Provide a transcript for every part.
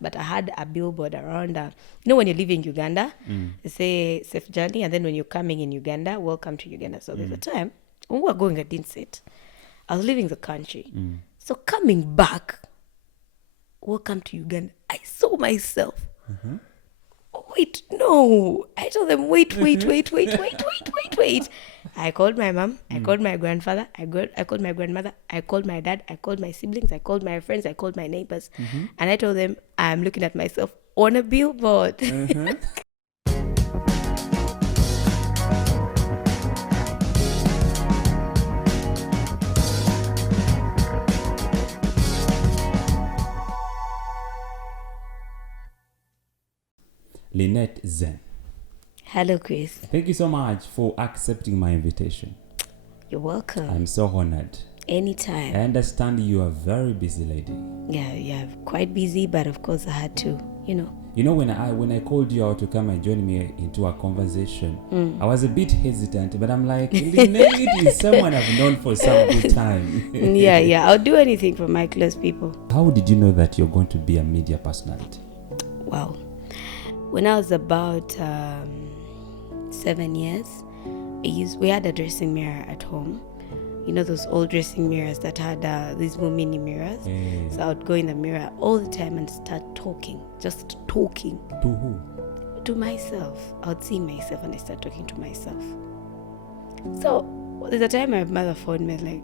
but I had a billboard around, when you're leaving Uganda, say safe journey, and then when you're coming in Uganda, welcome to Uganda. So there's a time when we were going, I didn't sit. I was leaving the country. So coming back, welcome to Uganda, I saw myself. Oh, wait, no. I told them, wait. I called my mom. I called my grandfather. I called my grandmother. I called my dad. I called my siblings. I called my friends. I called my neighbors. And I told them, I'm looking at myself on a billboard. Lynette Zen. Hello, Chris. Thank you so much for accepting my invitation. You're welcome. I'm so honored. Anytime. I understand you are a very busy lady. Yeah, quite busy, but of course I had to, You know, when I called you out to come and join me into a conversation, I was a bit hesitant, but I'm like, Lynette is someone I've known for some good time. Yeah, I'll do anything for my close people. How did you know that you're going to be a media personality? Wow. When I was about 7 years, we had a dressing mirror at home. You know those old dressing mirrors that had these little mini mirrors? Yeah. So I would go in the mirror all the time and start talking. Just talking. To who? To myself. I would see myself and I start talking to myself. So there's a time my mother phoned me like,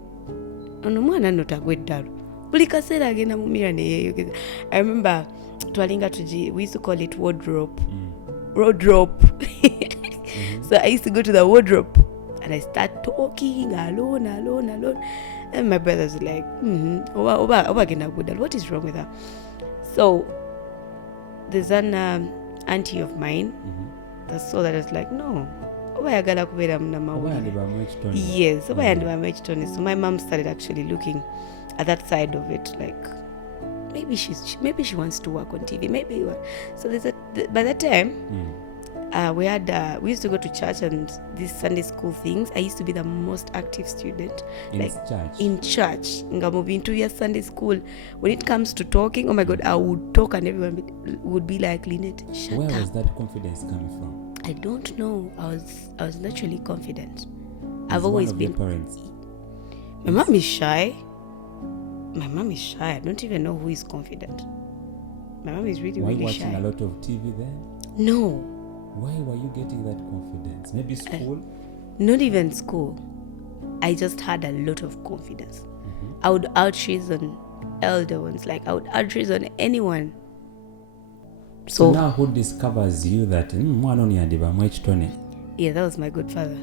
I remember we used to call it wardrobe. So I used to go to the wardrobe and I start talking alone. And my brothers were like, what is wrong with her? So there's an auntie of mine that saw that. I was like, no. Yes. So my mom started actually looking at that side of it, like maybe she wants to work on TV. So by that time, we used to go to church and these Sunday school things. I used to be the most active student in church. Moving 2 years Sunday school. When it comes to talking, oh my God, I would talk and everyone would be like, Lynette, shut Where up. was that confidence coming from? I don't know. I was naturally confident. I've always been. Parents. My mom is shy. I don't even know who is confident. My mom is really, really shy. Were you watching a lot of TV then? No. Why were you getting that confidence? Maybe school? Not even school. I just had a lot of confidence. I would out-reason elder ones. Like I would out-reason anyone. So now who discovers you that yeah, that was my good father.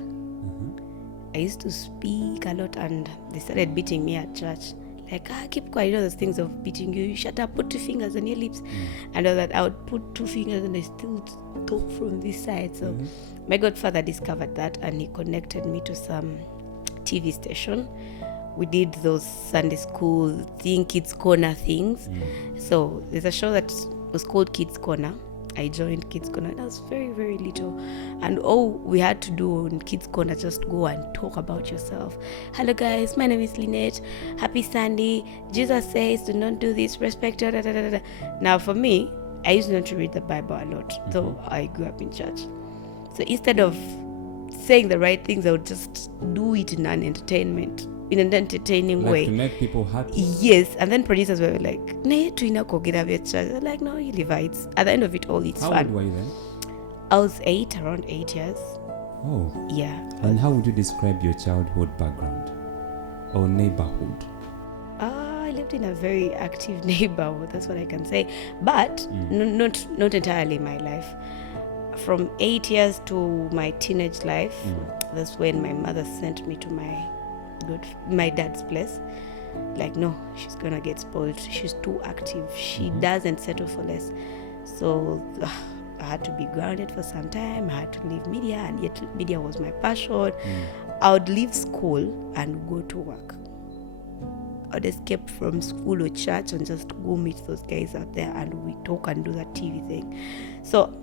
I used to speak a lot and they started beating me at church. Like, keep quiet, those things of beating you. You shut up, put 2 fingers on your lips. And all that. I would put 2 fingers and I still talk from this side. So my godfather discovered that and he connected me to some TV station. We did those Sunday school Kids Corner things. So there's a show that was called Kids Corner. I joined Kids Corner and I was very, very little. And all we had to do on Kids Corner, just go and talk about yourself. Hello guys, my name is Lynette. Happy Sunday. Jesus says, do not do this, respect. Now for me, I used not to read the Bible a lot, though I grew up in church. So instead of saying the right things, I would just do it in an entertaining way. To make people happy. Yes, and then producers were like, they're like, no, you Levites. At the end of it all, it's fun. How old were you then? I was around 8 years. Oh. Yeah. And how would you describe your childhood background or neighborhood? I lived in a very active neighborhood, that's what I can say. But not entirely my life. From 8 years to my teenage life, that's when my mother sent me to my dad's place. Like, no, she's gonna get spoiled. She's too active. She doesn't settle for less. So I had to be grounded for some time. I had to leave media, and yet media was my passion. I would leave school and go to work. I would escape from school or church and just go meet those guys out there and we talk and do that TV thing. So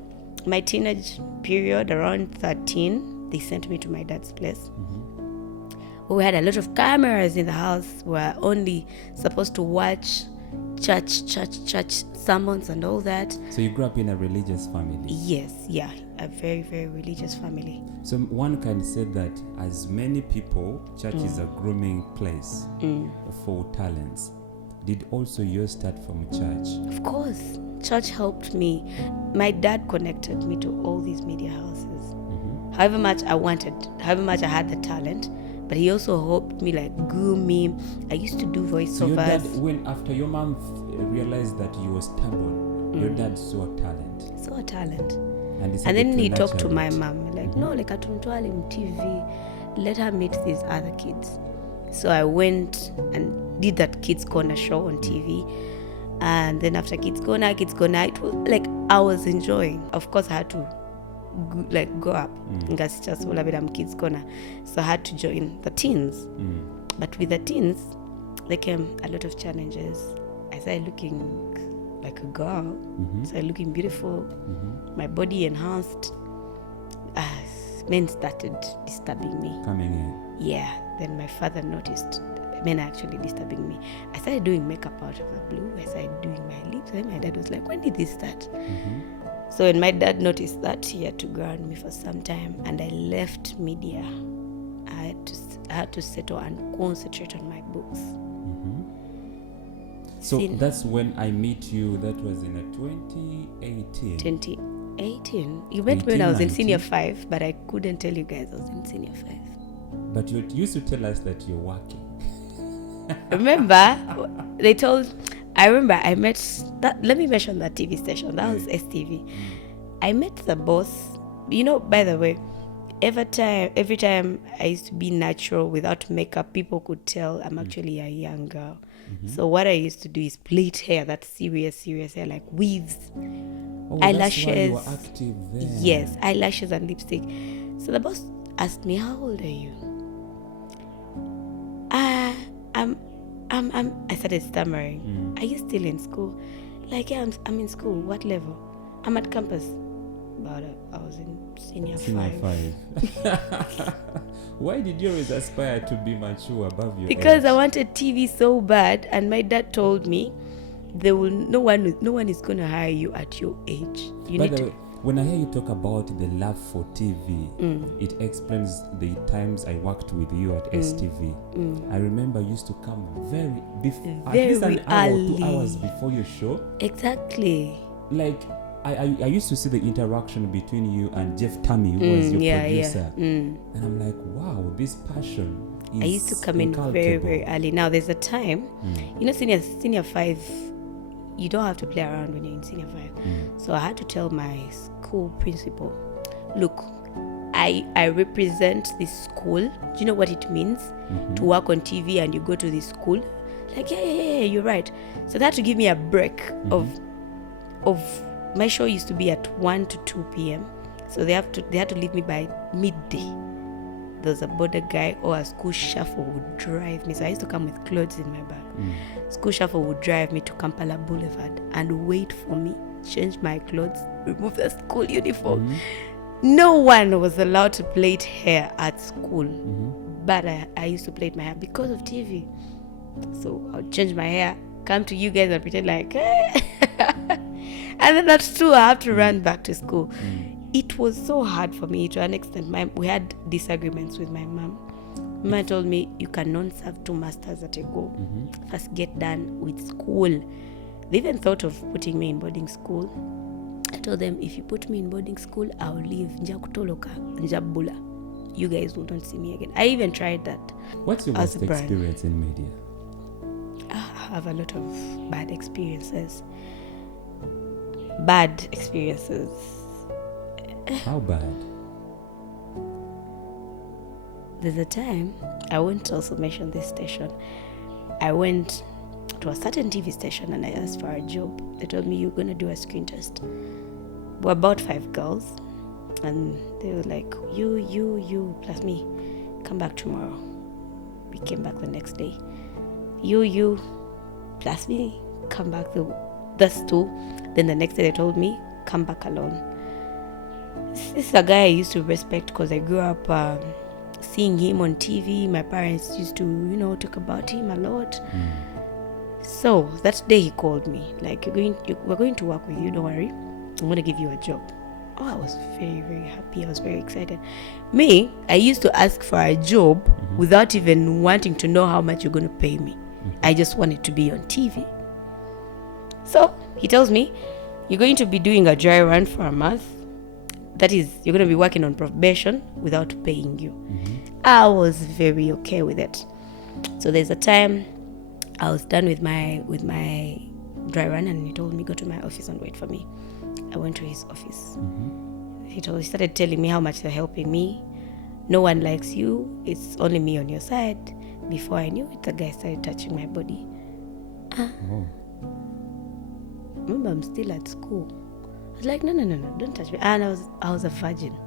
my teenage period, around 13, they sent me to my dad's place. We had a lot of cameras in the house. We were only supposed to watch church sermons and all that. So you grew up in a religious family? Yes, yeah, a very, very religious family. So one can say that as many people, church is a grooming place for talents. Did also yours start from church? Of course, church helped me. My dad connected me to all these media houses. However much I wanted, however much I had the talent, but he also helped me, like, groom me. I used to do voiceovers. So your dad, when after your mom realized that you were stubborn, your dad saw talent. Saw talent. And then he talked to my mom, like, no, like, atumtwale TV, let her meet these other kids. So I went and did that Kids Corner show on TV. And then after Kids Corner, it was like, I was enjoying. Of course, I had to go up. That's just all of it. I'm Kids Corner. So I had to join the teens. But with the teens, there came a lot of challenges. I started looking like a girl. Started looking beautiful. My body enhanced. Men started disturbing me. Coming in. Yeah. Then my father noticed men are actually disturbing me. I started doing makeup out of the blue. I started doing my lips. And my dad was like, when did this start? So when my dad noticed that, he had to ground me for some time, and I left media. I had to settle and concentrate on my books. So that's when I meet you. That was in 2018. 2018. You met me when I was in senior 5, but I couldn't tell you guys I was in senior 5. But you used to tell us that you're working. Remember, I met that. Let me mention that TV station. That was STV. I met the boss. You know, by the way, every time I used to be natural without makeup, people could tell I'm actually a young girl. So what I used to do is plait hair, that serious hair, like weaves, eyelashes. That's why you were active then. Yes, eyelashes and lipstick. So the boss asked me, "How old are you?" I started stammering. Are you still in school? Like, yeah, I'm in school. What level? I'm at campus. But I was in senior 5. Why did you always aspire to be mature above your Because age? I wanted TV so bad, and my dad told me no one is gonna hire you at your age. By the way, when I hear you talk about the love for TV, it explains the times I worked with you at STV. I remember you used to come at least an hour or 2 hours before your show. Exactly. Like, I used to see the interaction between you and Jeff Tammy, who was your producer. And I'm like, wow, this passion is I used to come in very, very early. Now, there's a time, you know, senior 5, you don't have to play around when you're in senior 5. So I had to tell my school principal, look, I represent this school. Do you know what it means to work on TV and you go to this school? Like, yeah, you're right. So they had to give me a break of my show used to be at 1 to 2 p.m. So they had to leave me by midday. There was a border guy or a school chauffeur would drive me. So I used to come with clothes in my bag. School chauffeur would drive me to Kampala Boulevard and wait for me, change my clothes, remove the school uniform. No one was allowed to plait hair at school. But I used to plait my hair because of TV. So I would change my hair, come to you guys and pretend like, and then that's true, I have to run back to school. It was so hard for me to an extent. We had disagreements with my mom. Mama told me, you cannot serve 2 masters at a go. First get done with school. They even thought of putting me in boarding school. I told them, if you put me in boarding school, I'll leave. Njakutoloka, njabula. You guys will not see me again. I even tried that. What's your worst experience in media? I have a lot of bad experiences. How bad? There's a time I went to also mention this station. I went to a certain TV station and I asked for a job. They told me, you're going to do a screen test. We're about 5 girls. And they were like, you plus me, come back tomorrow. We came back the next day. You plus me, come back. That's 2. Then the next day they told me, come back alone. This is a guy I used to respect because I grew up seeing him on TV. My parents used to, talk about him a lot. So that day he called me, like, we're going to work with you, don't worry. I'm going to give you a job. Oh, I was very, very happy. I was very excited. Me, I used to ask for a job without even wanting to know how much you're going to pay me. I just wanted to be on TV. So he tells me, you're going to be doing a dry run for a month. That is, you're going to be working on probation without paying you. I was very okay with it. So there's a time I was done with my dry run, and he told me, go to my office and wait for me. I went to his office. He started telling me how much they're helping me. No one likes you. It's only me on your side. Before I knew it, the guy started touching my body. Remember, I'm still at school. I was like, no, don't touch me. And I was a virgin.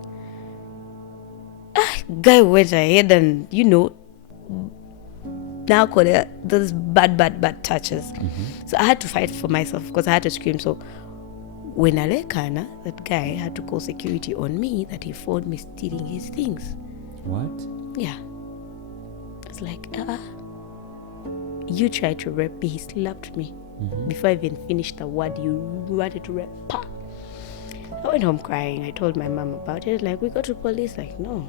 Guy went ahead and, now called it those bad touches. So I had to fight for myself because I had to scream. So when Alekana, that guy, had to call security on me that he found me stealing his things. What? Yeah. I was like, you tried to rape me. He slapped me. Before I even finished the word you wanted to rape. Pa! I went home crying. I told my mom about it. Like, we go to police. Like, no.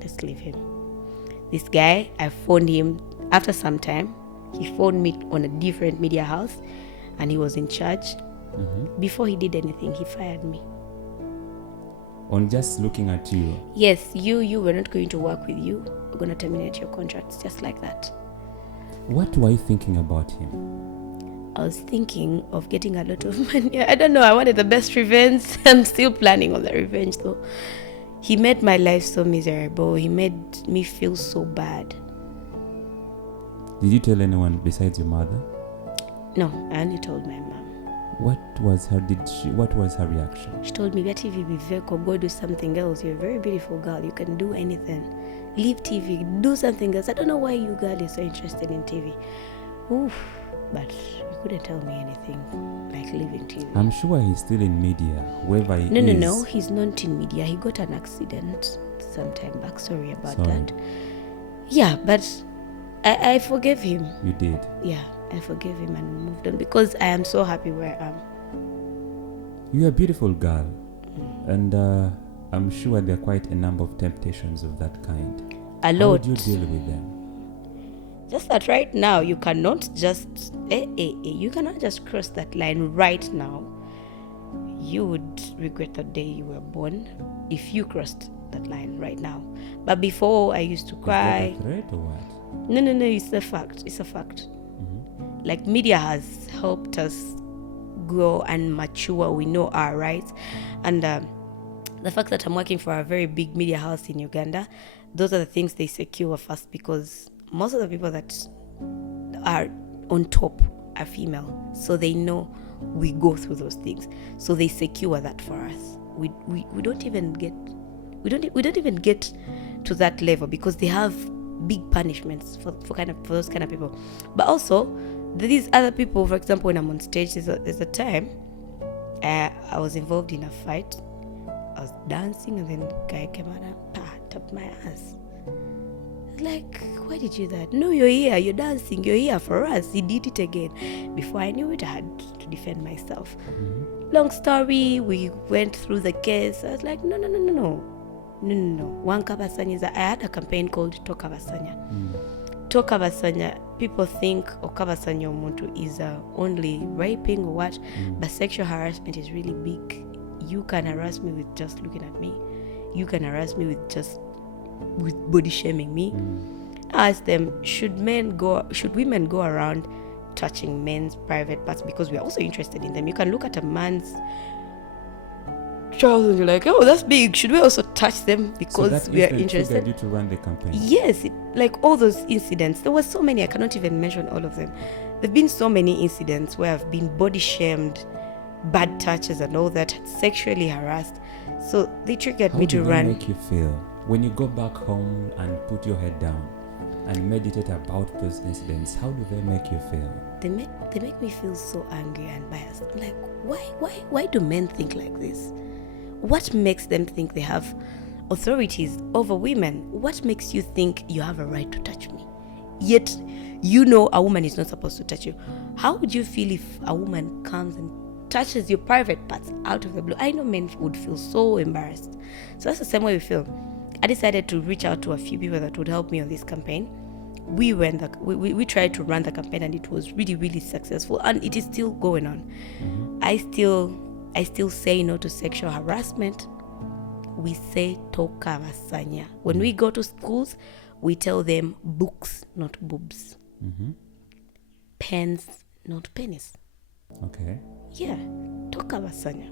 Let's leave him. This guy, I phoned him after some time. He phoned me on a different media house, and he was in charge. Before he did anything, he fired me. On just looking at you? Yes, we're not going to work with you. We're going to terminate your contracts, just like that. What were you thinking about him? I was thinking of getting a lot of money. I don't know, I wanted the best revenge. I'm still planning on the revenge though. He made my life so miserable. He made me feel so bad. Did you tell anyone besides your mother? No, I only told my mom. What was her reaction? She told me, get TV, Viveko, go do something else. You're a very beautiful girl. You can do anything. Leave TV, do something else. I don't know why you girl is so interested in TV. Oof. But you couldn't tell me anything like leaving TV. I'm sure he's still in media, wherever he is. No, he's not in media. He got an accident some time back. Sorry about that. Yeah, but I forgave him. You did? Yeah, I forgave him and moved on because I am so happy where I am. You're a beautiful girl. And I'm sure there are quite a number of temptations of that kind. A lot. How would you deal with them? Just that right now, you cannot just you cannot just cross that line right now. You would regret the day you were born if you crossed that line right now. But before, I used to cry. Is that a threat or what? No, it's a fact. It's a fact. Like, media has helped us grow and mature. We know our rights. And the fact that I'm working for a very big media house in Uganda, those are the things they secure first, because most of the people that are on top are female, so they know we go through those things, so they secure that for us. We don't even get to that level because they have big punishments for those kind of people. But also these other people, for example, when I'm on stage, there's a time I was involved in a fight. I was dancing and then the guy came out and tapped my ass. Like, why did you do that? No, you're here, you're dancing, you're here for us. He did it again. Before I knew it, I had to defend myself. Long story, we went through the case. I was like, no. One Kabasanya, I had a campaign called Toka Basanya. Toka Basanya, people think Kabasanya Omuntu is only raping or what, but sexual harassment is really big. You can harass me with just looking at me. You can harass me with body shaming me. I asked them, should women go around touching men's private parts because we are also interested in them? You can look at a man's trousers and you're like, oh, that's big. Should we also touch them because we are interested? You to run the campaign. Yes, like all those incidents. There were so many. I cannot even mention all of them. There've been so many incidents where I've been body shamed, bad touches and all that, sexually harassed. So they triggered me to run. How do they make you feel when you go back home and put your head down and meditate about those incidents? How do they make you feel? They make me feel so angry and biased. I'm like, why do men think like this? What makes them think they have authorities over women? What makes you think you have a right to touch me? Yet You know a woman is not supposed to touch you. How would you feel if a woman comes and touches your private parts out of the blue? I know men would feel so embarrassed. So that's the same way we feel. I decided to reach out to a few people that would help me on this campaign. We tried to run the campaign, and it was really, really successful, and it is still going on. I still say no to sexual harassment. We say toka vasanya. When we go to schools, we tell them books, not boobs. Pens, not penis. Okay. Yeah, toka vasanya.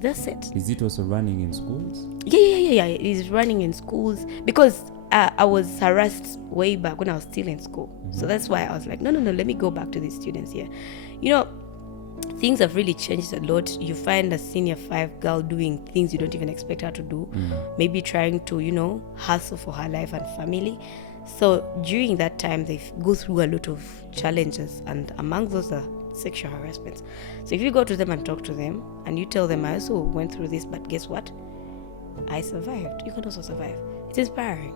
That's it. Is it also running in schools? Yeah. It is running in schools because I was harassed way back when I was still in school. So that's why I was like, no, let me go back to these students here. You know, things have really changed a lot. You find a senior 5 girl doing things you don't even expect her to do. Maybe trying to, hustle for her life and family. So during that time, they go through a lot of challenges, and among those are sexual harassments. So if you go to them and talk to them and you tell them, I also went through this, but guess what? I survived. You can also survive. It's inspiring.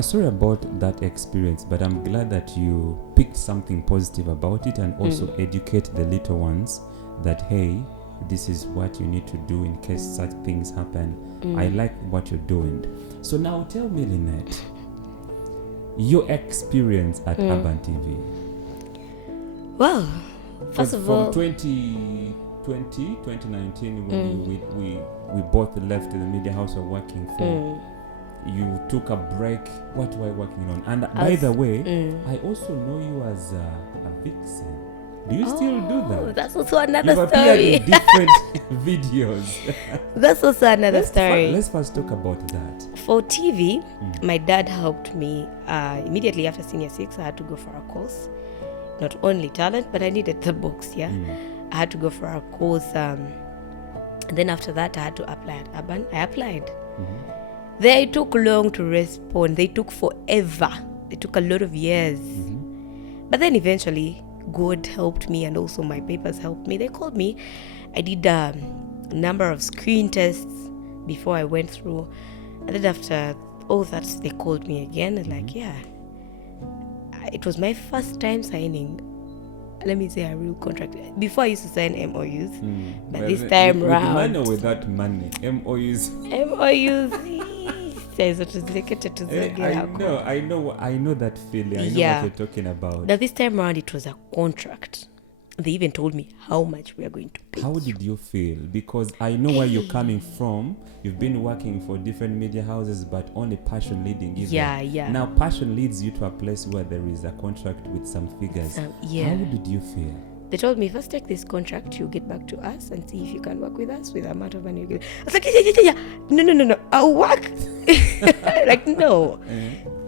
Sorry about that experience, but I'm glad that you picked something positive about it and also educate the little ones that, hey, this is what you need to do in case such things happen. I like what you're doing. So now tell me, Lynette, your experience at Urban TV. Well, first of all, from 2019, when we both left the media house we're working for, you took a break. What were you working on? And by the way, I also know you as a vixen. Do you still do that? That's also another You've story. appeared in different videos. That's also another story. Let's first talk about that. For TV, my dad helped me immediately after senior 6. I had to go for a course. Not only talent, but I needed the books, yeah. I had to go for a course. And then after that, I had to apply at Urban. I applied. They took long to respond. They took forever. They took a lot of years. But then eventually, God helped me, and also my papers helped me. They called me. I did a number of screen tests before I went through. And then after all that, they called me again. And like, yeah. It was my first time signing, let me say, a real contract. Before I used to sign MOUs, but this time with round, money or without money, MOUs. I know that feeling. I know what you're talking about. Now this time around, it was a contract. They even told me how much we are going to pay. How did you feel? Because I know where you're coming from. You've been working for different media houses, but only passion leading you. Yeah. Now passion leads you to a place where there is a contract with some figures. How did you feel? They told me, first take this contract, you get back to us and see if you can work with us with the amount of money you get. I was like, yeah. No, I'll work. Like, no.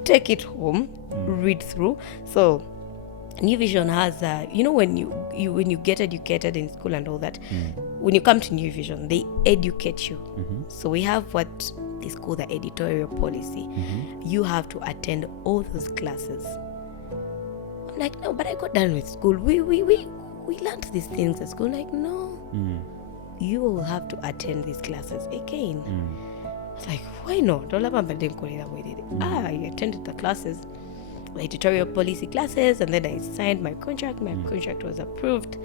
Take it home, read through. So New Vision has, when you get educated in school and all that, when you come to New Vision, they educate you. So we have what is called the editorial policy. You have to attend all those classes. I'm like, no, but I got done with school. We learned these things at school. Like, no, you will have to attend these classes again. It's like, why not? I attended the classes, the editorial policy classes, and then I signed my contract. My contract was approved.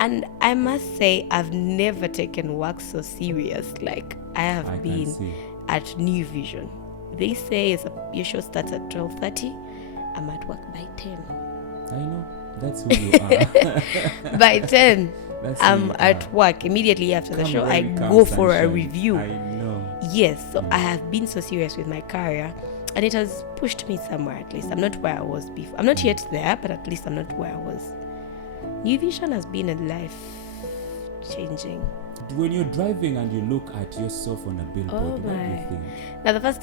And I must say, I've never taken work so serious like I have been at New Vision. They say your show starts at 12:30. I'm at work by 10. I know. That's who you are. By 10, I'm at work. Immediately after the show, I go for a review. I know. Yes, so I have been so serious with my career, and it has pushed me somewhere at least. I'm not where I was before. I'm not yet there, but at least I'm not where I was. New Vision has been a life-changing. When you're driving and you look at yourself on a billboard, what do you think? Now, the first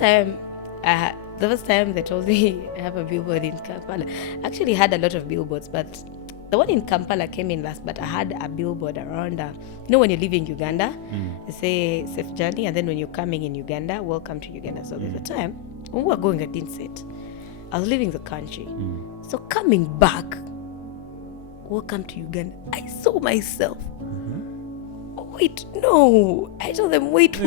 time they told me I have a billboard in Kampala. I actually had a lot of billboards, but the one in Kampala came in last. But I had a billboard around, when you're leaving Uganda, they say safe journey, and then when you're coming in Uganda, welcome to Uganda. So there's a time when we were going, I didn't sit. I was leaving the country. So coming back, welcome to Uganda, I saw myself. Wait, no. I told them, wait.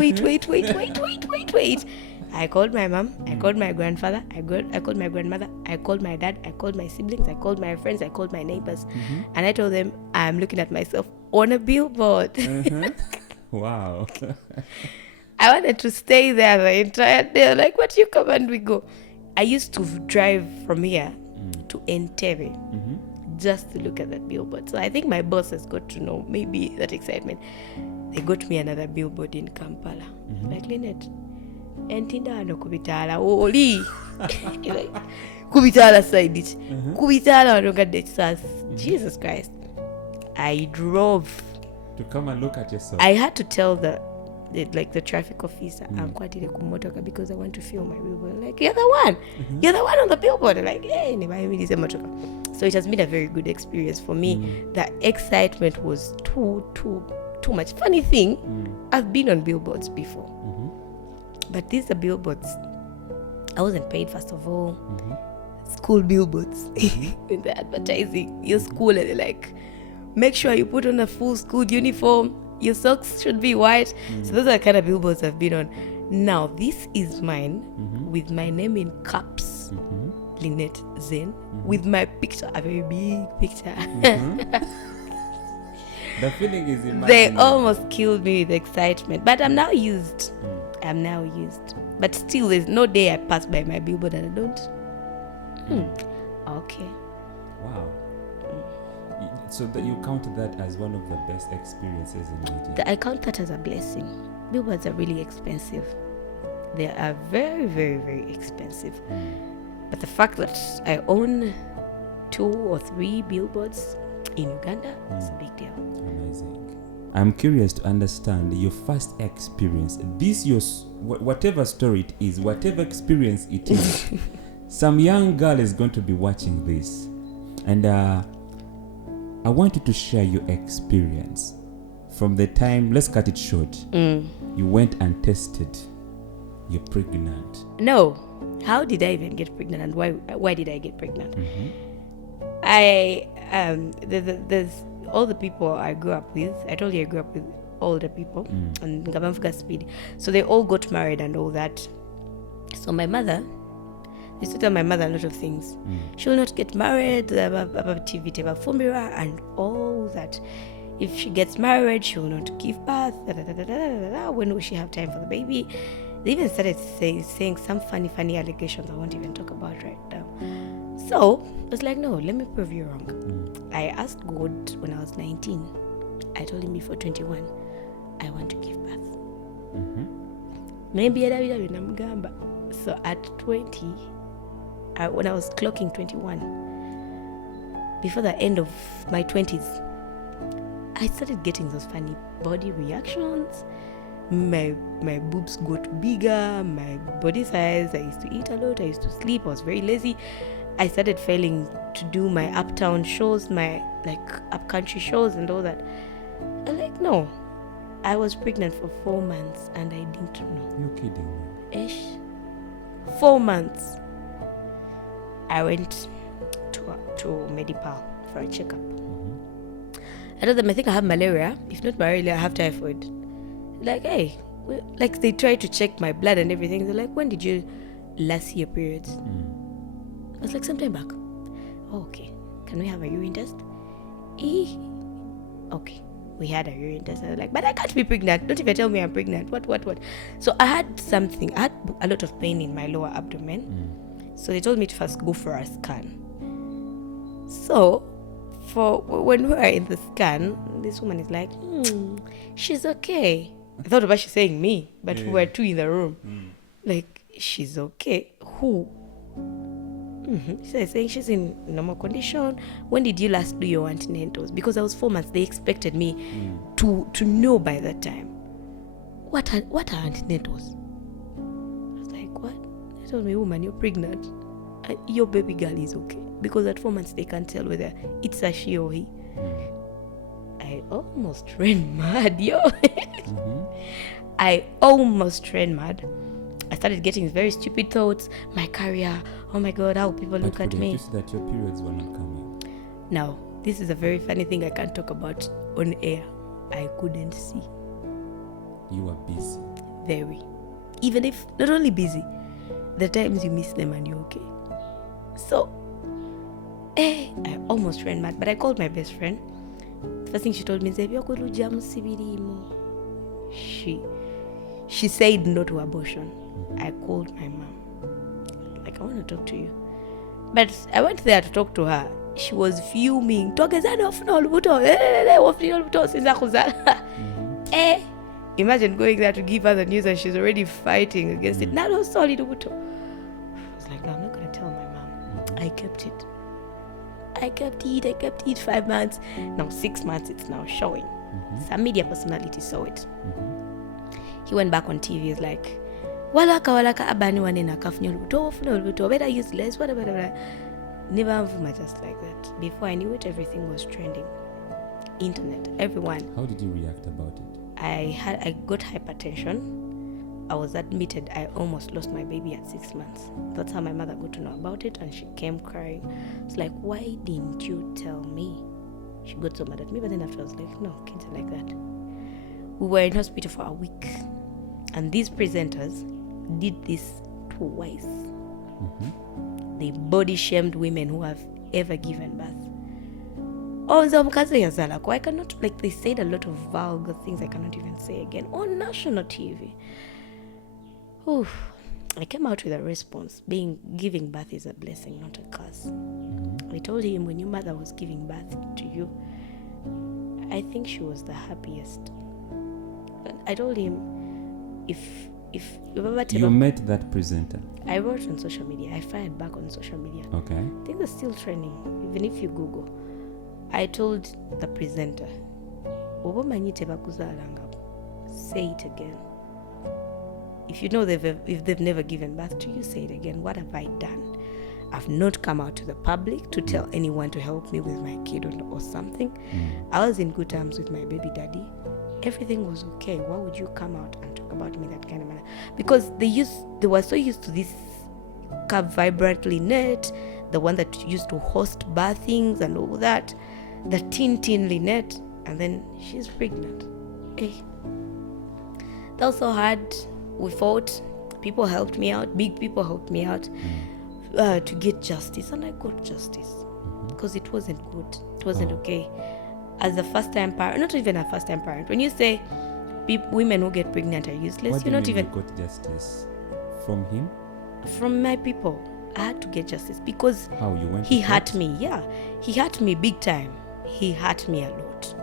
I called my mom, I called my grandfather, I called my grandmother, I called my dad, I called my siblings, I called my friends, I called my neighbors. And I told them, I'm looking at myself on a billboard. Wow. I wanted to stay there the entire day. Like, what, you come and we go. I used to drive from here to Entebbe just to look at that billboard. So I think my bosses got to know maybe that excitement. They got me another billboard in Kampala. Like, Lynette, entindano kubitala oli. Like, kubitala side it. Kubitala wanongadde kisas. Jesus Christ. I drove To come and look at yourself. I had to tell the traffic officer, ankwatire ku motoka because I want to film my billboard. Like, you're the one. You're the one on the billboard. Like, hey, nimayimirize motoka. So it has been a very good experience for me. The excitement was too much. Funny thing, I've been on billboards before. But these are billboards. I wasn't paid, first of all. School billboards. When they're advertising your school, and they're like, make sure you put on a full school uniform. Your socks should be white. So those are the kind of billboards I've been on. Now, this is mine with my name in caps. Lynette Zen. With my picture, a very big picture. The feeling is imaginary. They almost killed me with excitement. But I'm now used. But still, there's no day I pass by my billboard and I don't. Okay. Wow. So that you count that as one of the best experiences in Nigeria? I count that as a blessing. Billboards are really expensive. They are very, very, very expensive. But the fact that I own 2 or 3 billboards in Uganda is a big deal. Amazing. I'm curious to understand your first experience. This whatever story it is, whatever experience it is, some young girl is going to be watching this, and I want you to share your experience from the time. Let's cut it short. You went and tested. You're pregnant. No. How did I even get pregnant, and why did I get pregnant? There's all the people I grew up with. I told you I grew up with older people and Ngabamfuga speed. So they all got married and all that. So my mother used to tell my mother a lot of things. She will not get married, and all that. If she gets married, she will not give birth. When will she have time for the baby? They even started saying some funny allegations I won't even talk about right now. So I was like, no, let me prove you wrong. I asked God when I was 19. I told him before 21, I want to give birth. Maybe so at 20, when I was clocking 21, before the end of my 20s, I started getting those funny body reactions. My boobs got bigger, my body size. I used to eat a lot, I used to sleep, I was very lazy. I started failing to do my uptown shows, my upcountry shows and all that. I'm like, no. I was pregnant for 4 months and I didn't know. You're kidding me. 4 months. I went to Medipal for a checkup. I told them, I think I have malaria. If not malaria, I have typhoid. Like, hey, like they tried to check my blood and everything. They're like, when did you last see your periods? I was like, sometime back. Oh, okay. Can we have a urine test? Okay. We had a urine test. I was like, but I can't be pregnant. Don't even tell me I'm pregnant. What? So I had a lot of pain in my lower abdomen. So they told me to first go for a scan. So when we were in the scan, this woman is like, she's okay. I thought about she saying me, but we were 2 in the room. Like, she's okay. Who? She's saying she's in normal condition. When did you last do your antenatals? Because I was 4 months, they expected me to know by that time. What are antenatals? I was like, what? They told me, woman, you're pregnant. Your baby girl is okay. Because at 4 months, they can't tell whether it's a she or he. I almost ran mad, yo. I almost ran mad. I started getting very stupid thoughts. My career, oh my God, how people look at me. But you said that your periods were not coming. Now, this is a very funny thing I can't talk about on air. I couldn't see. You were busy. Very. even if not only busy, the times you miss them and you're okay. So I almost ran mad, but I called my best friend. The first thing she told me is, she said no to abortion. I called my mom, like, I want to talk to you. But I went there to talk to her. She was fuming. Imagine going there to give her the news and she's already fighting against it. I was like, no, I'm not going to tell my mom. I kept it. I kept it 5 months. Now 6 months, it's now showing. Some media personality saw it. He went back on TV. He's like, walaka abani wanena kafnya ulubuto, better useless, whatever. Never just like that. Before I knew it, everything was trending. Internet, everyone. How did you react about it? I got hypertension. I was admitted. I almost lost my baby at 6 months. That's how my mother got to know about it, and she came crying. It's like, why didn't you tell me? She got so mad at me, but then after I was like, no, kids are like that. We were in hospital for a week, and these presenters did this twice. They body shamed women who have ever given birth. I cannot, like, they said a lot of vulgar things I cannot even say again on national TV. I came out with a response. Giving birth is a blessing, not a curse. I told him, when your mother was giving birth to you, I think she was the happiest. I told him, if you met that presenter. I wrote on social media. I fired back on social media. Okay. I think they're still trending, even if you Google. I told the presenter, say it again. If you know if they've never given birth to you, say it again. What have I done? I've not come out to the public to tell anyone to help me with my kid or something. I was in good terms with my baby daddy. Everything was okay. Why would you come out and talk about me that kind of manner? Because they were so used to this vibrantly net, the one that used to host birthings and all that, the teen Lynette, and then she's pregnant. That was so hard. We fought. People helped me out. Big people helped me out to get justice, and I got justice because it wasn't good. It wasn't okay. As a first-time parent, not even a first-time parent, when you say women who get pregnant are useless, you're not even. You got justice from him? From my people. I had to get justice because how you went? He hurt me. Yeah, he hurt me big time. He hurt me a lot.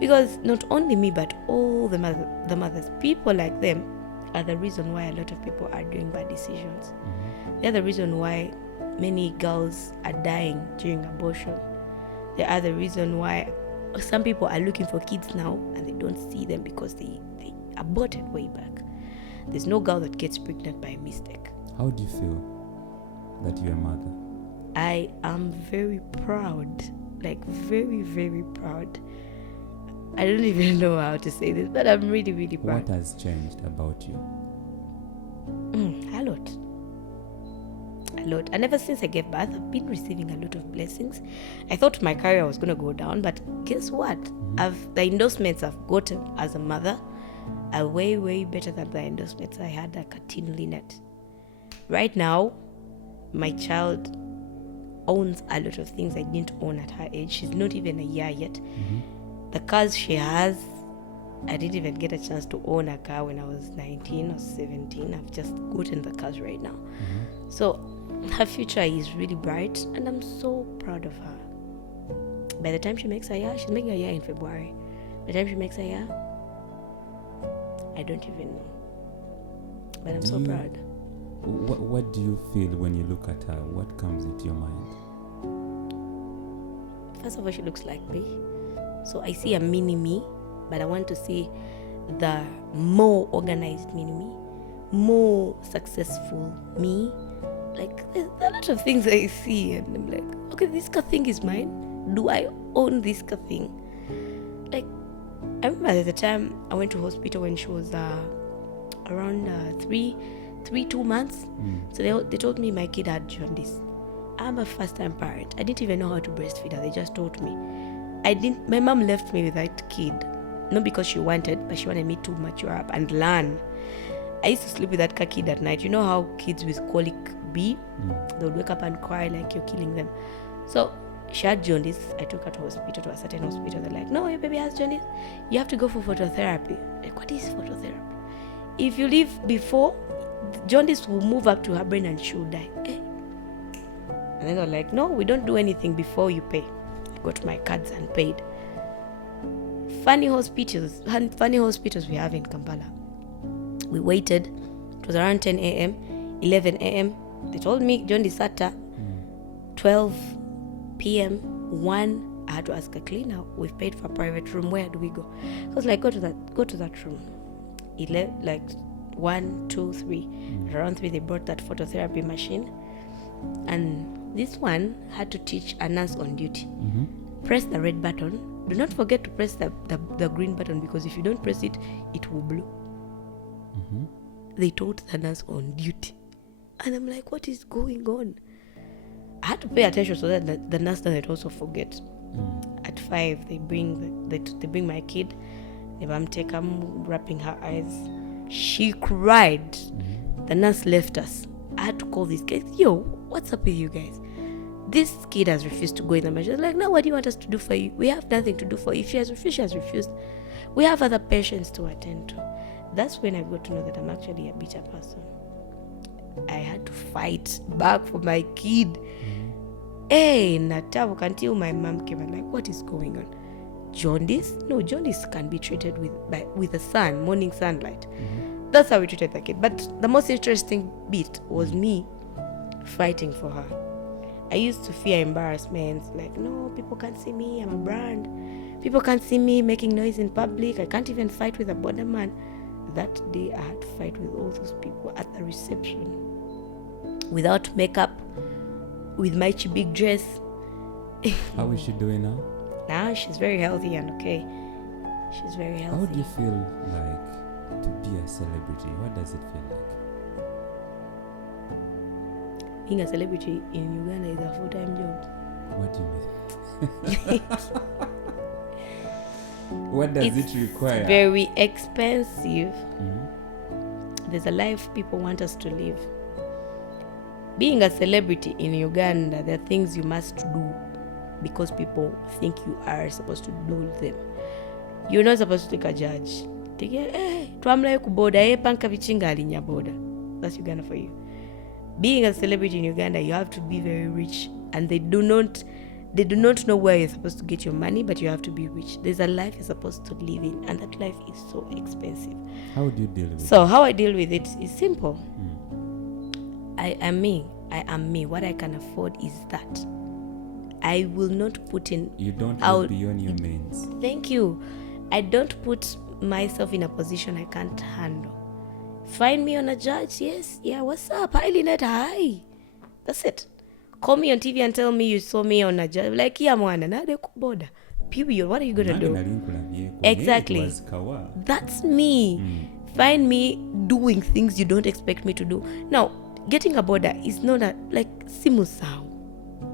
Because not only me, but all the mothers, people like them are the reason why a lot of people are doing bad decisions. They're the reason why many girls are dying during abortion. They are the reason why some people are looking for kids now and they don't see them because they aborted way back. There's no girl that gets pregnant by mistake. How do you feel that you're a mother? I am very proud, like very, very proud. I don't even know how to say this, but I'm really, really proud. What has changed about you? A lot. And ever since I gave birth, I've been receiving a lot of blessings. I thought my career was going to go down, but guess what? The endorsements I've gotten as a mother are way, way better than the endorsements I had at Teen Lynette. Right now, my child owns a lot of things I didn't own at her age. She's not even a year yet. The cars she has, I didn't even get a chance to own a car when I was 19 or 17. I've just gotten the cars right now. So her future is really bright, and I'm so proud of her. By the time she makes a year, she's making a year in February. By the time she makes a year, I don't even know. But I'm so proud. What do you feel when you look at her? What comes into your mind? First of all, she looks like me. So I see a mini me, but I want to see the more organized mini me, more successful me. Like, there's a lot of things I see, and I'm like, okay, this thing is mine. Do I own this thing? Like, I remember at the time I went to hospital when she was around 2 months. So they told me my kid had jaundice. I'm a first-time parent. I didn't even know how to breastfeed her. They just taught me. My mom left me with that kid, not because she wanted, but she wanted me to mature up and learn. I used to sleep with that kid at night. You know how kids with colic be? They would wake up and cry like you're killing them. So she had jaundice. I took her to hospital, to a certain hospital. They're like, no, your baby has jaundice. You have to go for phototherapy. Like, what is phototherapy? If you leave before, jaundice will move up to her brain and she will die. And then they're like, no, we don't do anything before you pay. I got my cards and paid. Funny hospitals we have in Kampala. We waited. It was around 10 a.m., 11 a.m. They told me jaundice started 12 p.m., 1. I had to ask a cleaner. We've paid for a private room. Where do we go? I was like, go to that room. 1, 2, 3. Around 3, they brought that phototherapy machine. And this one had to teach a nurse on duty. Press the red button. Do not forget to press the green button, because if you don't press it, it will blow. They taught the nurse on duty. And I'm like, what is going on? I had to pay attention so that the nurse doesn't also forget. At 5, they bring my kid. I'm wrapping her eyes. She cried. The nurse left us. I had to call these guys. Yo, what's up with you guys? This kid has refused to go in the machine. Like, no, what do you want us to do for you? We have nothing to do for you. If she has refused. We have other patients to attend to. That's when I got to know that I'm actually a bitter person. I had to fight back for my kid. Hey, Natabu, until my mom came and like, what is going on? Jaundice? No, jaundice can be treated with the sun, morning sunlight. That's how we treated the kid. But the most interesting bit was me fighting for her. I used to fear embarrassment. Like, no, people can't see me. I'm a brand. People can't see me making noise in public. I can't even fight with a border man. That day, I had to fight with all those people at the reception. Without makeup, with my big dress. How is she doing now? Now she's very healthy and okay. She's very healthy. How do you feel like to be a celebrity? What does it feel like? Being a celebrity in Uganda is a full-time job. What do you mean? What does it require? It's very expensive. There's a life people want us to live. Being a celebrity in Uganda, there are things you must do because people think you are supposed to do them. You're not supposed to take a judge. That's Uganda for you. Being a celebrity in Uganda, you have to be very rich, and they do not know where you're supposed to get your money, but you have to be rich. There's a life you're supposed to live in, and that life is so expensive. How do you deal with it? So how I deal with it is simple. I am me. What I can afford is that. I will not put in... You don't go beyond your means. Thank you. I don't put myself in a position I can't handle. Find me on a judge, yes. Yeah, what's up? Hi, Lynette, hi. That's it. Call me on TV and tell me you saw me on a judge. Like, yeah, mwana, nade kuboda. Period. What are you going to do? Exactly. That's me. Find me doing things you don't expect me to do. Now, getting a border is not like simusao.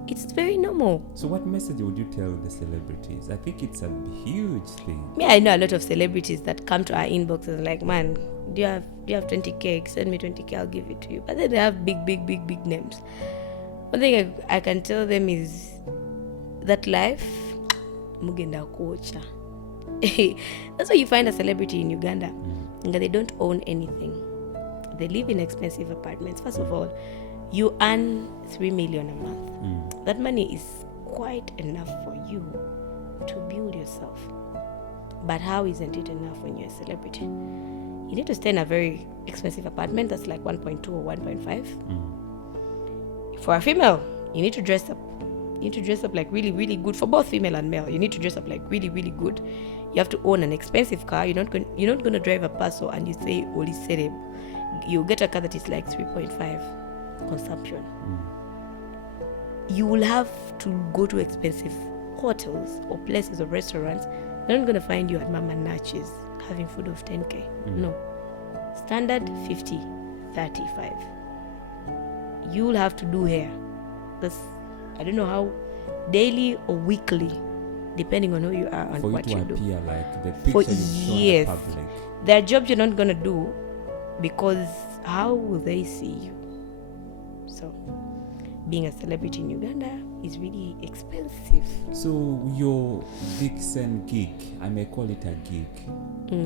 It's very normal. So what message would you tell the celebrities? I think it's a huge thing. I know a lot of celebrities that come to our inboxes like, man, do you have 20K? Send me 20K, I'll give it to you. But then they have big names. One thing I can tell them is that life, mugenda kocha. That's why you find a celebrity in Uganda. They don't own anything. They live in expensive apartments. First of all, you earn 3 million a month. That money is quite enough for you to build yourself. But how isn't it enough when you're a celebrity? You need to stay in a very expensive apartment that's like 1.2 or 1.5. For a female, you need to dress up. You need to dress up like really, really good. For both female and male, you need to dress up like really, really good. You have to own an expensive car. You're not going to drive a Paso and you say, Oli Sereb. You get a car that is like 3.5 consumption. You will have to go to expensive hotels or places or restaurants. They're not going to find you at Mama Natchez having food of 10K. No. Standard 50, 35. You will have to do hair. That's, I don't know how, daily or weekly, depending on who you are and for what you do. Appear like the picture you show the public. There are jobs you're not going to do because how will they see you? So being a celebrity in Uganda is really expensive. So your vixen gig, I may call it a gig.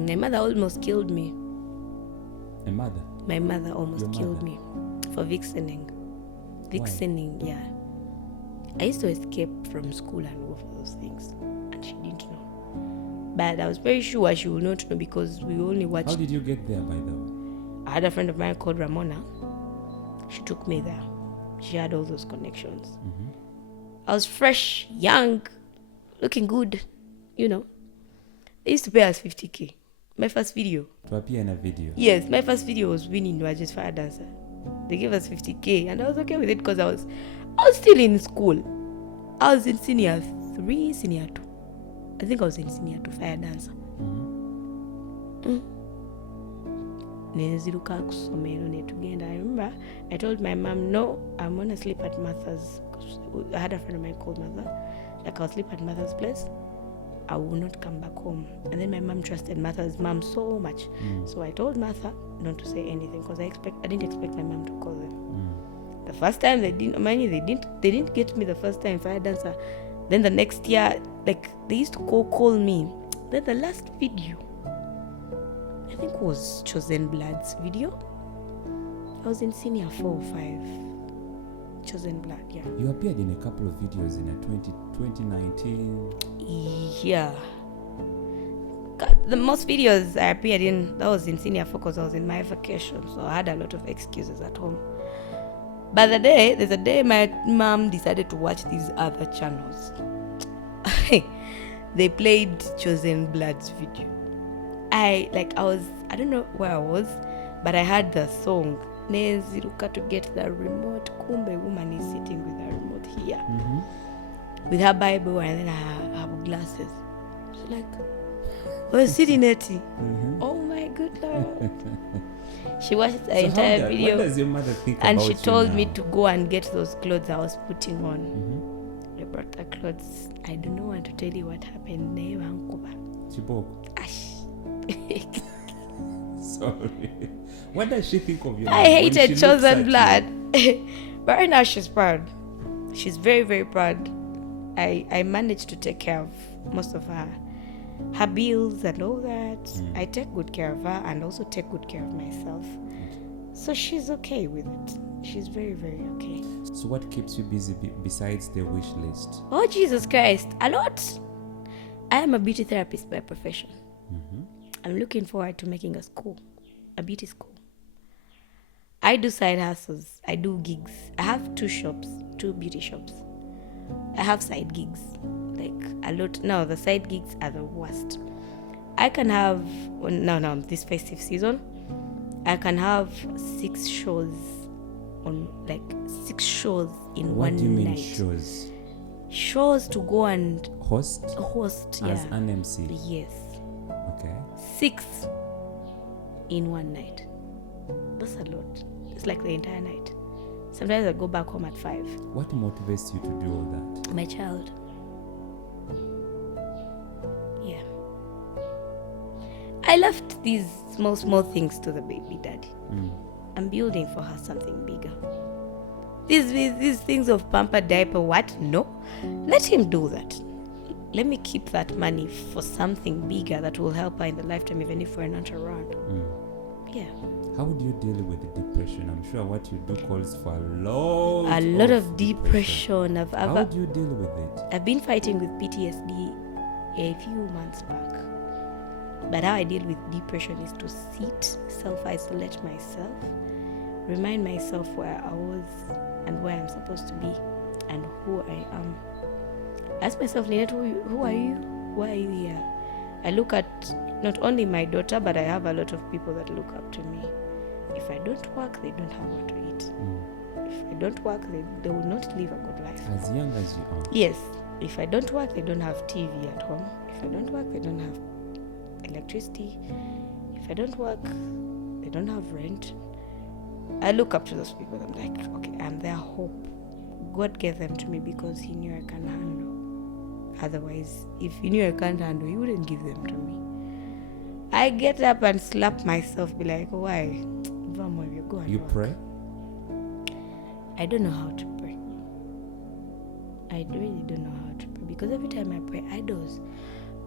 My mother almost killed me. A mother? My mother almost Your killed mother? me for vixening. Vixening, yeah. I used to escape from school and go for those things, and she didn't know. But I was very sure she would not know because we only watched. How did you get there, by the way? I had a friend of mine called Ramona. She took me there. She had all those connections. Mm-hmm. I was fresh, young, looking good, you know. They used to pay us 50K. My first video. To appear in a video? Yes, my first video was winning Nwaje's Fire Dancer. They gave us 50K and I was okay with it because I was still in school. I was in senior 3, senior 2. I think I was in senior 2 Fire Dancer. Neziruka kusomero netugenda. I remember I told my mom, no, I'm going to sleep at Martha's. I had a friend of mine called Martha. Like, I'll sleep at Martha's place. I will not come back home. And then my mom trusted Martha's mom so much. So I told Martha not to say anything because I didn't expect my mom to call them. The first time they didn't get me the first time Fire Dancer. Then the next year, like, they used to call me. Then the last video, I think was Chosen Blood's video. I was in senior 4 or 5. Chosen Blood, yeah. You appeared in a couple of videos in 2019. Yeah. The most videos I appeared in, that was in senior 4 because I was in my vacation. So I had a lot of excuses at home. But there's a day my mom decided to watch these other channels. They played Chosen Blood's video. I don't know where I was, but I heard the song. Neziruka to get the remote. Kumbe woman is sitting with the remote here. With her Bible and then her glasses. She's like, we're sitting at it. Oh my good Lord. She watched the entire video. What does your mother think and about she told you me now? to go and get those clothes I was putting on. I brought the clothes. I do not want to tell you what happened. Chibok. Ash. Sorry. What does she think of you? I hated Chosen Blood. But right now she's proud. She's very, very proud. I managed to take care of most of her bills and all that. I take good care of her and also take good care of myself. So she's okay with it. She's very, very okay. So what keeps you busy besides the wish list? Oh, Jesus Christ. A lot. I am a beauty therapist by profession. I'm looking forward to making a beauty school. I do side hustles. I do gigs. I have 2 beauty shops. I have side gigs, like a lot. Now the side gigs are the worst. I can have this festive season, I can have 6 shows in What one do you mean night. shows? Shows to go and Host? yeah. As an MC? Yes. Okay. 6 in one night. That's a lot. It's like the entire night. Sometimes I go back home at 5. What motivates you to do all that? My child. Yeah. I left these small things to the baby daddy. I'm building for her something bigger. These things of pamper, diaper, what? No. Let him do that. Let me keep that money for something bigger that will help her in the lifetime, even if we're not around. Yeah. How do you deal with the depression? I'm sure what you do calls for a lot of depression. How do you deal with it? I've been fighting with PTSD a few months back. But how I deal with depression is to sit, self-isolate myself, remind myself where I was and where I'm supposed to be and who I am. Ask myself, Lynette, who are you? Why are you here? I look at not only my daughter, but I have a lot of people that look up to me. If I don't work, they don't have what to eat. If I don't work, they will not live a good life. As young as you are? Yes. If I don't work, they don't have TV at home. If I don't work, they don't have electricity. If I don't work, they don't have rent. I look up to those people. I'm like, okay, I'm their hope. God gave them to me because he knew I can handle. Otherwise, if he knew I can't handle, he wouldn't give them to me. I get up and slap myself, be like, why? Go and You work. pray? I don't know how to pray. I really don't know how to pray because every time I pray, I doze.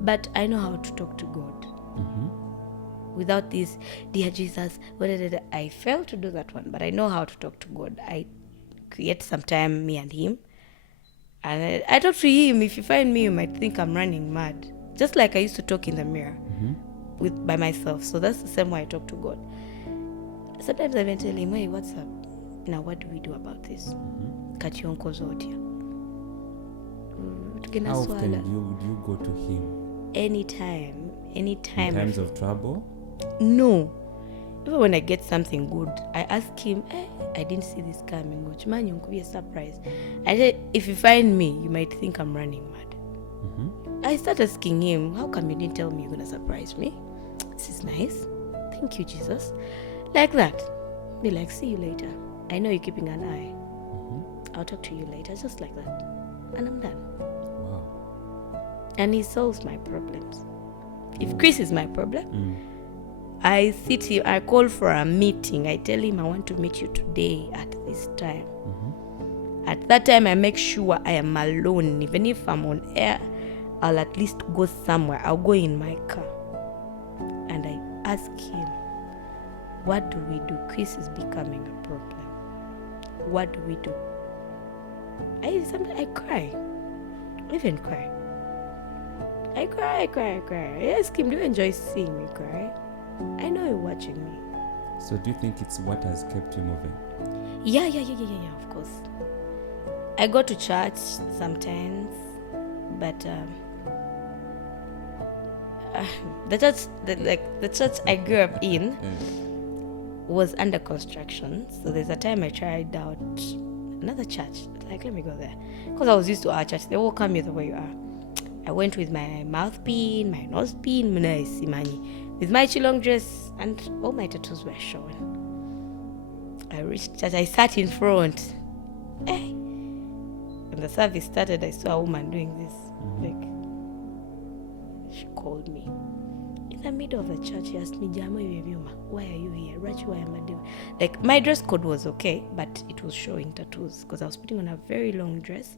But I know how to talk to God. Without this, dear Jesus, I fail to do that one, but I know how to talk to God. I create some time, me and him. And I talk to him. If you find me, you might think I'm running mad. Just like I used to talk in the mirror by myself. So that's the same way I talk to God. Sometimes I even tell him, hey, what's up? Now, what do we do about this? Kachionko zotia. How often do you go to him? Anytime. In times of trouble? No. Even when I get something good, I ask him, I didn't see this coming. Man, you could be a surprise. I said, if you find me, you might think I'm running mad. I started asking him, how come you didn't tell me you're going to surprise me? This is nice. Thank you, Jesus. Like that. Be like, see you later. I know you're keeping an eye. I'll talk to you later. Just like that. And I'm done. Wow. And he solves my problems. If Chris is my problem, I sit here, I call for a meeting. I tell him I want to meet you today at this time. At that time, I make sure I am alone. Even if I'm on air, I'll at least go somewhere. I'll go in my car. And I ask him, what do we do? Chris is becoming a problem. What do we do? Sometimes I cry. I even cry. I cry. I ask him, do you enjoy seeing me cry? I know you're watching me. So do you think it's what has kept you moving? Yeah, of course. I go to church sometimes, but the church I grew up in was under construction. So there's a time I tried out another church. Like, let me go there. Because I was used to our church. They welcome you the way you are. I went with my mouth pin, my nose pin, with my chilong dress, and all my tattoos were showing. I reached church. I sat in front. When the service started, I saw a woman doing this. She called me. In the middle of the church, she asked me, why are you here? Like, my dress code was okay, but it was showing tattoos because I was putting on a very long dress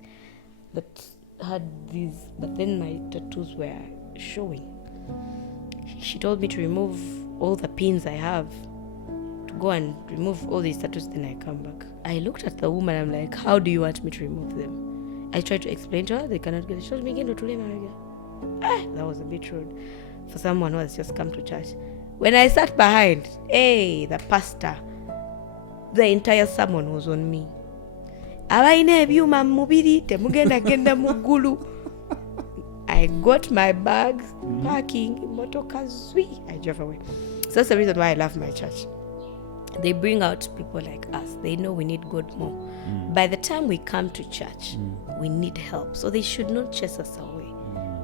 that had these, but then my tattoos were showing. She told me to remove all the pins I have, to go and remove all these tattoos, then I come back. I looked at the woman, I'm like, how do you want me to remove them? I tried to explain to her, they cannot get it. She told me, that was a bit rude for someone who has just come to church. When I sat behind, the pastor, the entire sermon was on me. I got my bags, parking, I drove away. So that's the reason why I love my church. They bring out people like us. They know we need God more. By the time we come to church, we need help. So they should not chase us away.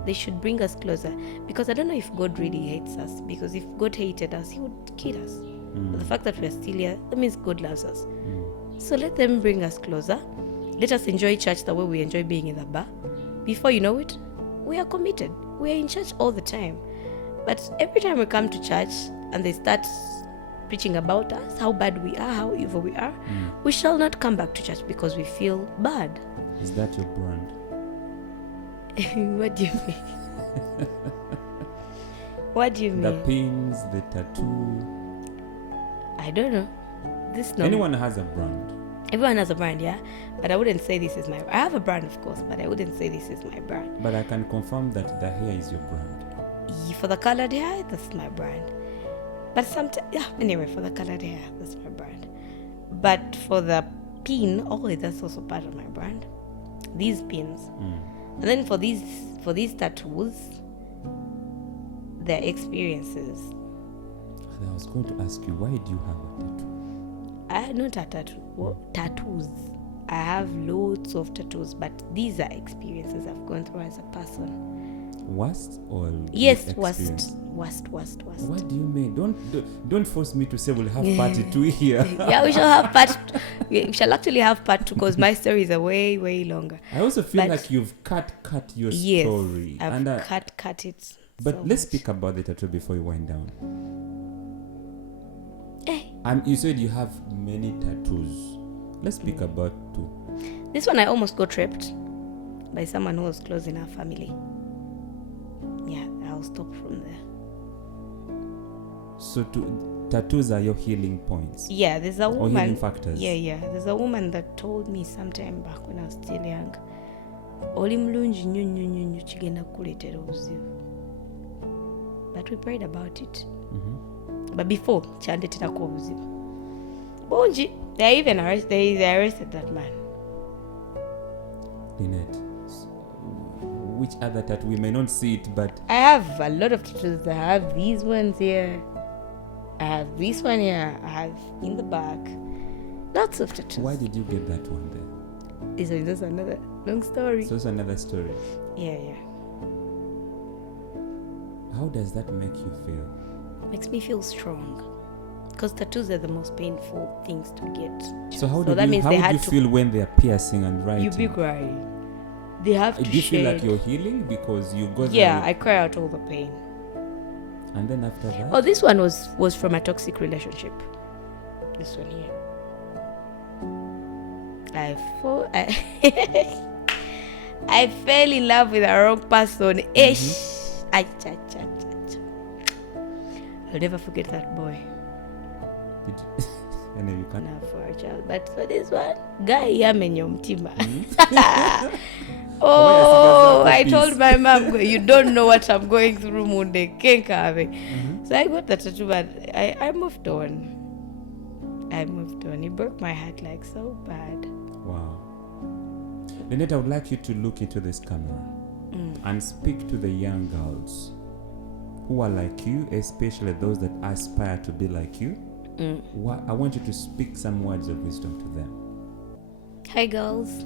They should bring us closer. Because I don't know if God really hates us. Because if God hated us, he would kill us. But the fact that we're still here, that means God loves us. So let them bring us closer. Let us enjoy church the way we enjoy being in the bar. Before you know it, we are committed. We are in church all the time. But every time we come to church and they start preaching about us, how bad we are, how evil we are, we shall not come back to church because we feel bad. Is that your brand? What do you mean? What do you mean? The pins, the tattoo. I don't know. Anyone has a brand. Everyone has a brand, yeah? But I wouldn't say this is my... I have a brand, of course, but I wouldn't say this is my brand. But I can confirm that the hair is your brand. For the colored hair, that's my brand. But sometimes... Yeah, anyway, for the colored hair, that's my brand. But for the pin, that's also part of my brand. These pins. And then for these tattoos, they're experiences. I was going to ask you, why do you have a tattoo? I had not a tattoo. Tattoos. I have loads of tattoos, but these are experiences I've gone through as a person. Worst or yes, worst? Worst. What do you mean? Don't force me to say we'll have part 2 here. Yeah, we shall have part. We shall actually have part 2 because my stories are way, way longer. I also feel like you've cut your story. I've cut it. But let's speak about the tattoo before you wind down. You said you have many tattoos. Let's speak about 2. This one I almost got tripped by someone who was close in our family. Yeah, I'll stop from there. So tattoos are your healing points? Yeah, there's a woman. Or healing factors? Yeah. There's a woman that told me sometime back when I was still young. Oli mulungi nnyo kigenda kukuleetera obuzibu. But we prayed about it. But before, kyandeeterako obuzibu. Bungi. They arrested that man. Lynette, which other tattoo? We may not see it, but... I have a lot of tattoos. I have these ones here. I have this one here. I have in the back. Lots of tattoos. Why did you get that one then? That's another long story. So it's another story. Yeah. How does that make you feel? Makes me feel strong. Because tattoos are the most painful things to get. So how do you feel when they are piercing and writing? You be crying. They have to Do you feel shed. like you're healing because you got... Yeah, I cry out all the pain. And then after that? Oh, this one was from a toxic relationship. This one here. I fell in love with the wrong person. I'll never forget that boy. Did you? I know you can't. Now for a child, but for this one, guy yamenye mtima. Oh, I told my mom, you don't know what I'm going through, Munde Kenkave. So I got the tattoo, but I moved on. It broke my heart like so bad. Wow. Lynette, I would like you to look into this camera and speak to the young girls who are like you, especially those that aspire to be like you. I want you to speak some words of wisdom to them. Hi girls,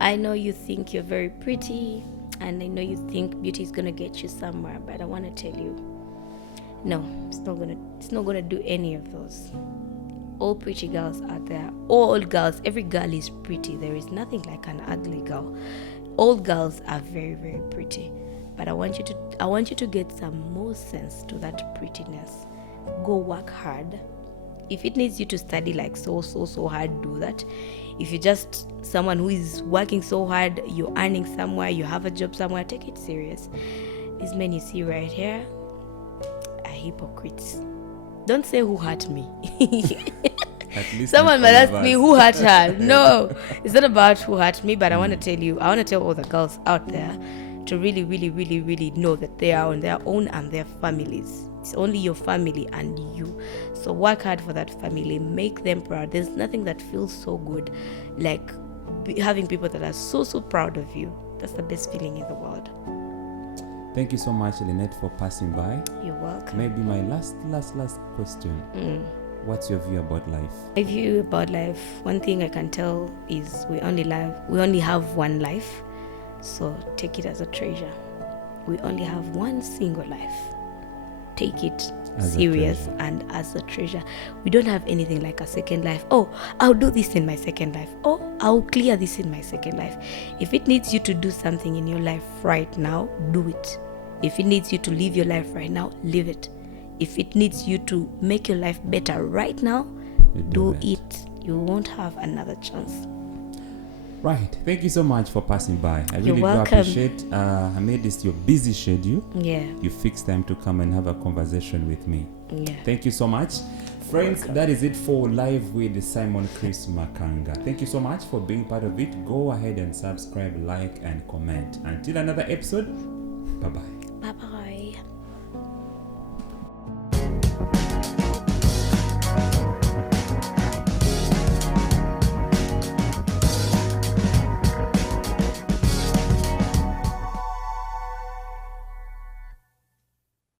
I know you think you're very pretty and I know you think beauty is going to get you somewhere, but I want to tell you, no, it's not going to do any of those. All pretty girls out there, all girls, every girl is pretty. There is nothing like an ugly girl. All girls are very, very pretty. But I want you to get some more sense to that prettiness. Go work hard. If it needs you to study like so hard, do that. If you're just someone who is working so hard, you're earning somewhere, you have a job somewhere, take it serious. These men you see right here are hypocrites. Don't say who hurt me. Someone might ask me who hurt her. No, it's not about who hurt me, but I want to tell all the girls out there to really, really, really, really know that they are on their own and their families. It's only your family and you. So work hard for that family. Make them proud. There's nothing that feels so good like having people that are so proud of you. That's the best feeling in the world. Thank you so much, Lynette, for passing by. You're welcome. Maybe my last question. What's your view about life? My view about life, one thing I can tell is we only have one life. So take it as a treasure. We only have one single life. Take it serious and as a treasure. We don't have anything like a second life. Oh, I'll do this in my second life. Oh, I'll clear this in my second life. If it needs you to do something in your life right now, do it. If it needs you to live your life right now, live it. If it needs you to make your life better right now, do it. You won't have another chance. Right. Thank you so much for passing by. I You're really welcome. do appreciate. I made this your busy schedule. Yeah. You fixed time to come and have a conversation with me. Yeah. Thank you so much. Friends, that is it for Live with Simon Chris Makanga. Thank you so much for being part of it. Go ahead and subscribe, like, and comment. Until another episode, bye-bye. Bye-bye.